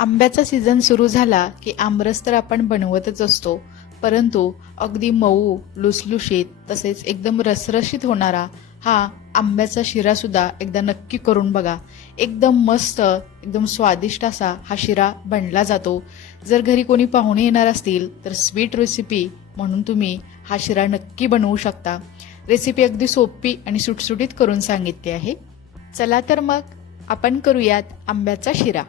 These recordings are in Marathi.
आंब्याचा सीझन सुरू झाला की आमरस तर आपण बनवतच असतो परंतु अगदी मऊ लुसलुशीत तसेच एकदम रसरशीत होणारा हा आंब्याचा शिरासुद्धा एकदा नक्की करून बघा. एकदम मस्त एकदम स्वादिष्ट असा हा शिरा बनला जातो. जर घरी कोणी पाहुणे येणार असतील तर स्वीट रेसिपी म्हणून तुम्ही हा शिरा नक्की बनवू शकता. रेसिपी अगदी सोपी आणि सुटसुटीत करून सांगितली आहे. चला तर मग आपण करूयात आंब्याचा शिरा.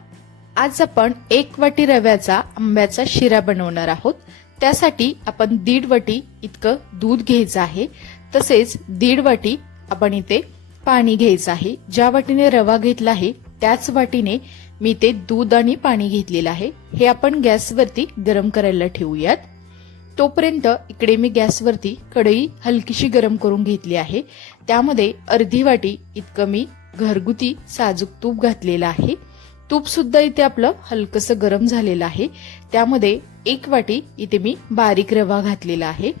आज आपण एक वाटी रव्याचा आंब्याचा शिरा बनवणार आहोत. त्यासाठी आपण दीड वाटी इतकं दूध घ्यायचं आहे. तसेच दीड वाटी आपण इथे पाणी घ्यायचं आहे. ज्या वाटीने रवा घेतला आहे त्याच वाटीने मी ते दूध आणि पाणी घेतलेलं आहे. हे आपण गॅसवरती गरम करायला ठेवूयात. तोपर्यंत इकडे मी गॅसवरती कढई हलकीशी गरम करून घेतली आहे. त्यामध्ये अर्धी वाटी इतकं मी घरगुती साजूक तूप घातलेलं आहे. तूप सुद्धा इथे आपलं हलकंसं गरम झालेलं आहे. त्यामध्ये एक वाटी इथे मी बारीक रवा घातलेला आहे.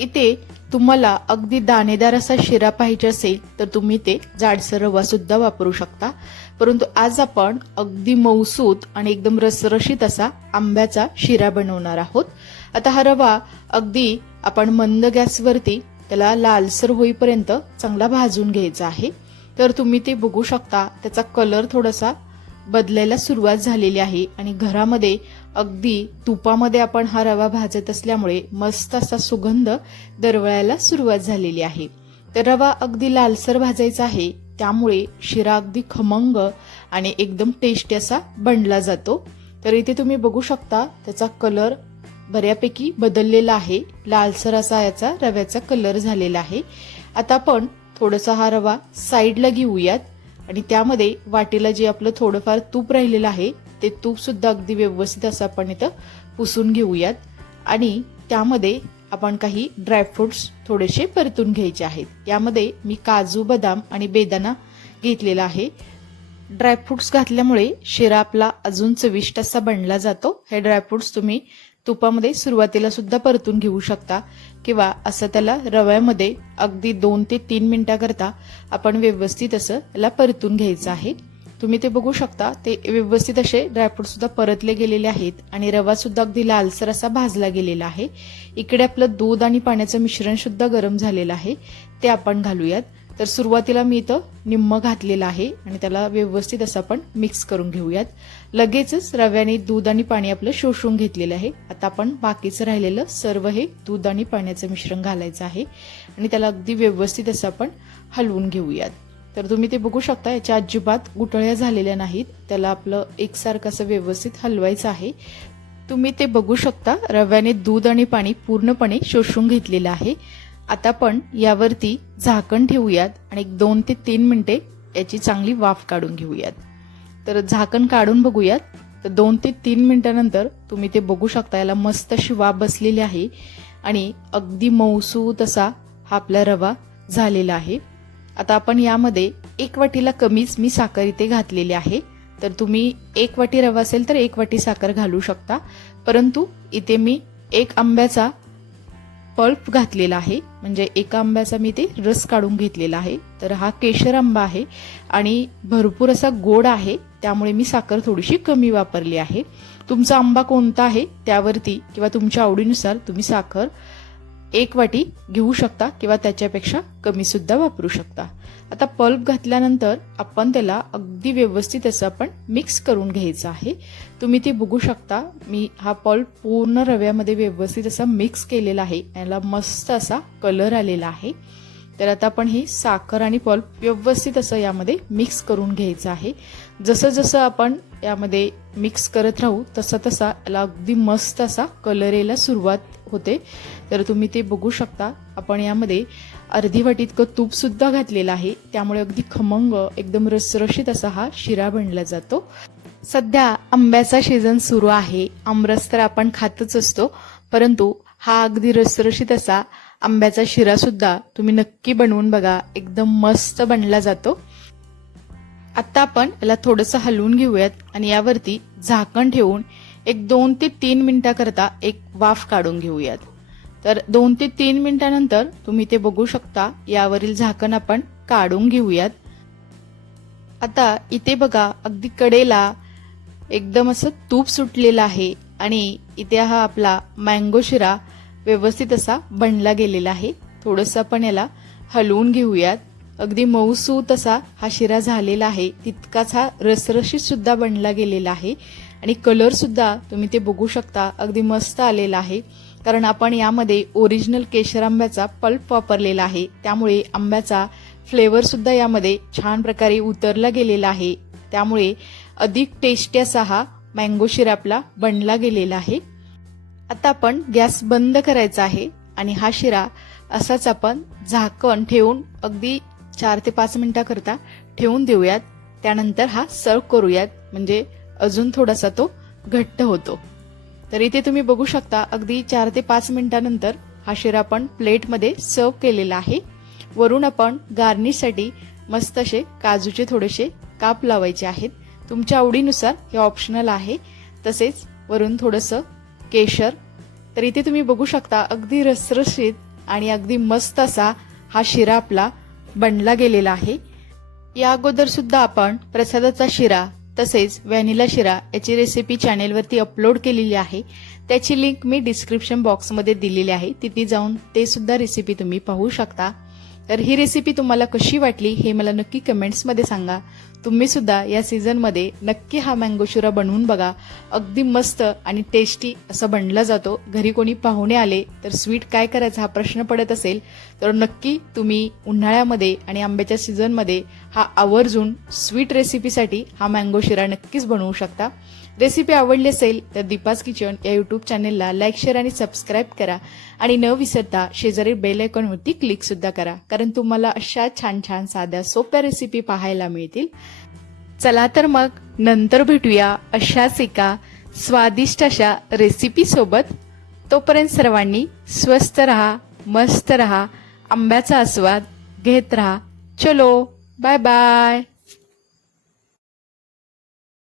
इथे तुम्हाला अगदी दाणेदार असा शिरा पाहिजे असेल तर तुम्ही ते जाडसर रवा सुद्धा वापरू शकता. परंतु आज आपण अगदी मऊसूत आणि एकदम रसरशीत असा आंब्याचा शिरा बनवणार आहोत. आता हा रवा अगदी आपण मंद गॅसवरती त्याला लालसर होईपर्यंत चांगला भाजून घ्यायचा आहे. तर तुम्ही ते बघू शकता त्याचा कलर थोडासा बदलायला सुरुवात झालेली आहे आणि घरामध्ये अगदी तुपामध्ये आपण हा रवा भाजत असल्यामुळे मस्त असा सुगंध दरवळायला सुरुवात झालेली आहे. तर रवा अगदी लालसर भाजायचा आहे त्यामुळे शिरा अगदी खमंग आणि एकदम टेस्टी असा बनला जातो. तर इथे तुम्ही बघू शकता त्याचा कलर बऱ्यापैकी बदललेला आहे. लालसर असा याचा रव्याचा कलर झालेला आहे. आता आपण थोडासा हा रवा साईडला घेऊयात. आणि त्यामध्ये वाटीला जे आपलं थोडंफार तूप राहिलेलं आहे ते तूपसुद्धा अगदी व्यवस्थित असं आपण इथं पुसून घेऊयात. आणि त्यामध्ये आपण काही ड्रायफ्रुट्स थोडेसे परतून घ्यायचे आहेत. यामध्ये मी काजू बदाम आणि बेदाना घेतलेला आहे. ड्रायफ्रुट्स घातल्यामुळे शिरा आपला अजून चविष्ट असा बनला जातो. हे ड्रायफ्रुट्स तुम्ही तुपामध्ये सुरुवातीला सुद्धा परतून घेऊ शकता किंवा असं त्याला रव्यामध्ये अगदी दोन ते तीन मिनिटाकरता आपण व्यवस्थित असं त्याला परतून घ्यायचं आहे. तुम्ही ते बघू शकता ते व्यवस्थित असे ड्रायफ्रूट सुद्धा परतले गेलेले आहेत आणि रवा सुद्धा अगदी लालसर असा भाजला गेलेला आहे. इकडे आपलं दूध आणि पाण्याचं मिश्रण सुद्धा गरम झालेलं आहे. ते आपण घालूयात. तर सुरुवातीला मी इथं निम्म घातलेलं आहे आणि त्याला व्यवस्थित असं आपण मिक्स करून घेऊयात. लगेचच रव्याने दूध आणि पाणी आपलं शोषून घेतलेलं आहे. आता आपण बाकीचं राहिलेलं सर्व हे दूध आणि पाण्याचं मिश्रण घालायचं आहे. आणि त्याला अगदी व्यवस्थित असं आपण हलवून घेऊयात. तर तुम्ही ते बघू शकता याच्या अजिबात गुटळ्या झालेल्या नाहीत. त्याला आपलं एकसारखं असं व्यवस्थित हलवायचं आहे. तुम्ही ते बघू शकता रव्याने दूध आणि पाणी पूर्णपणे शोषून घेतलेलं आहे. आता आपण यावरती झाकण ठेवूयात आणि एक दोन ते तीन मिनटे याची चांगली वाफ काढून घेऊयात. तर झाकण काढून बघूयात. तर दोन ते तीन मिनटानंतर तुम्ही ते बघू शकता याला मस्त अशी वाफ बसलेली आहे. आणि अगदी मौसू तसा हा आपला रवा झालेला आहे. आता आपण यामध्ये एक वाटीला कमीच मी साखर इथे घातलेली आहे. तर तुम्ही एक वाटी रवा असेल तर एक वाटी साखर घालू शकता. परंतु इथे मी एक आंब्याचा पल्प घातलेला आहे. म्हणजे एका आंब्याचा मी ते रस काढून घेतलेला आहे. तर हा केशर आंबा आहे आणि भरपूर असा गोड आहे. त्यामुळे मी साखर थोडीशी कमी वापरली आहे. तुमचा आंबा कोणता आहे? त्यावरती किंवा तुमच्या आवडीनुसार तुम्ही साखर एक वाटी घेऊ शकता किंवा त्याच्यापेक्षा कमी सुद्धा वापरू शकता. आता पल्प घातल्यानंतर आपण त्याला अगदी व्यवस्थित असं आपण मिक्स करून घ्यायचं आहे. तुम्ही ते बघू शकता. मी हा पल्प पूर्ण रव्यामध्ये व्यवस्थित असा मिक्स केलेला आहे. याला मस्त असा कलर आलेला आहे. तर आता आपण ही साखर आणि पल्प व्यवस्थित असं यामध्ये मिक्स करून घ्यायचं आहे. जसं जसं आपण यामध्ये मिक्स करत राहू तसा तसा याला अगदी मस्त असा कलर यायला सुरुवात होते. तर तुम्ही ते बघू शकता. आपण यामध्ये अर्धी वाटी इतकं तूपसुद्धा घातलेलं आहे. त्यामुळे अगदी खमंग एकदम रसरशीत असा हा शिरा बनला जातो. सध्या आंब्याचा सीझन सुरू आहे. आमरस तर आपण खातच असतो परंतु हा अगदी रसरशीत असा आंब्याचा शिरासुद्धा तुम्ही नक्की बनवून बघा. एकदम मस्त बनला जातो. आत्ता आपण याला थोडंसं हलवून घेऊयात आणि यावरती झाकण ठेवून एक दोन ते तीन मिनिटाकरता एक वाफ काढून घेऊयात. तर दोन ते तीन मिनिटानंतर तुम्ही ते बघू शकता. यावरील झाकण आपण काढून घेऊयात. आता इथे बघा अगदी कडेला एकदम असं तूप सुटलेलं आहे. आणि इथे हा आपला मँगो शिरा व्यवस्थित असा बनला गेलेला आहे. थोडंसं आपण याला हलवून घेऊयात. अगदी मऊसूत असा हा शिरा झालेला आहे. तितकाच हा रसरशीत सुद्धा बनला गेलेला आहे. आणि कलर सुद्धा तुम्ही ते बघू शकता. अगदी मस्त आलेला आहे. कारण आपण यामध्ये ओरिजिनल केशर आंब्याचा पल्प वापरलेला आहे. त्यामुळे आंब्याचा फ्लेवर सुद्धा यामध्ये छान प्रकारे उतरला गेलेला आहे. त्यामुळे अधिक टेस्टी असा हा मँगो शिरा आपला बनला गेलेला आहे. आता आपण गॅस बंद करायचा आहे आणि हा शिरा असाच आपण झाकण ठेवून अगदी चार ते पाच मिनिटाकरता ठेवून देऊयात. त्यानंतर हा सर्व करूयात. म्हणजे अजून थोडासा तो घट्ट होतो. तर इथे तुम्ही बघू शकता अगदी चार ते पाच मिनिटानंतर हा शिरा आपण प्लेटमध्ये सर्व केलेला आहे. वरून आपण गार्निशसाठी मस्त असे काजूचे थोडेसे काप लावायचे आहेत. तुमच्या आवडीनुसार हे ऑप्शनल आहे. तसेच वरून थोडंसं केशर तर इथे तुम्ही बघू शकता अगदी रसरशीत आणि अगदी मस्त असा हा शिरा आपला बनला गेलेला आहे. या अगोदर सुद्धा आपण प्रसादाचा शिरा तसेच व्हॅनिला शिरा याची रेसिपी चॅनेलवरती अपलोड केलेली आहे. त्याची लिंक मी डिस्क्रिप्शन बॉक्समध्ये दिलेली आहे. तिथे जाऊन ते सुद्धा रेसिपी तुम्ही पाहू शकता. तर ही रेसिपी तुम्हाला कशी वाटली हे मला नक्की कमेंट्समध्ये सांगा. तुम्ही सुद्धा या सीझनमध्ये नक्की हा मँगो शिरा बनवून बघा. अगदी मस्त आणि टेस्टी असा बनला जातो. घरी कोणी पाहुणे आले तर स्वीट काय करायचा हा प्रश्न पडत असेल तर नक्की तुम्ही उन्हाळ्यामध्ये आणि आंब्याच्या सीझनमध्ये हा आवर्जून स्वीट रेसिपीसाठी हा मँगो शिरा नक्कीच बनवू शकता. रेसिपी आवडली असेल तर दीपास किचन या युट्यूब चॅनेलला लाईक शेअर आणि सबस्क्राईब करा. आणि न विसरता शेजारी बेल आयकॉनवरती क्लिक सुद्धा करा. कारण तुम्हाला अशा छान छान साध्या सोप्या रेसिपी पाहायला मिळतील. चला तर मग नंतर भेटूया अशाच एका स्वादिष्ट अशा रेसिपी सोबत. तोपर्यंत सर्वांनी स्वस्त रहा मस्त रहा आंब्याचा आस्वाद घेत रहा. चलो बाय बाय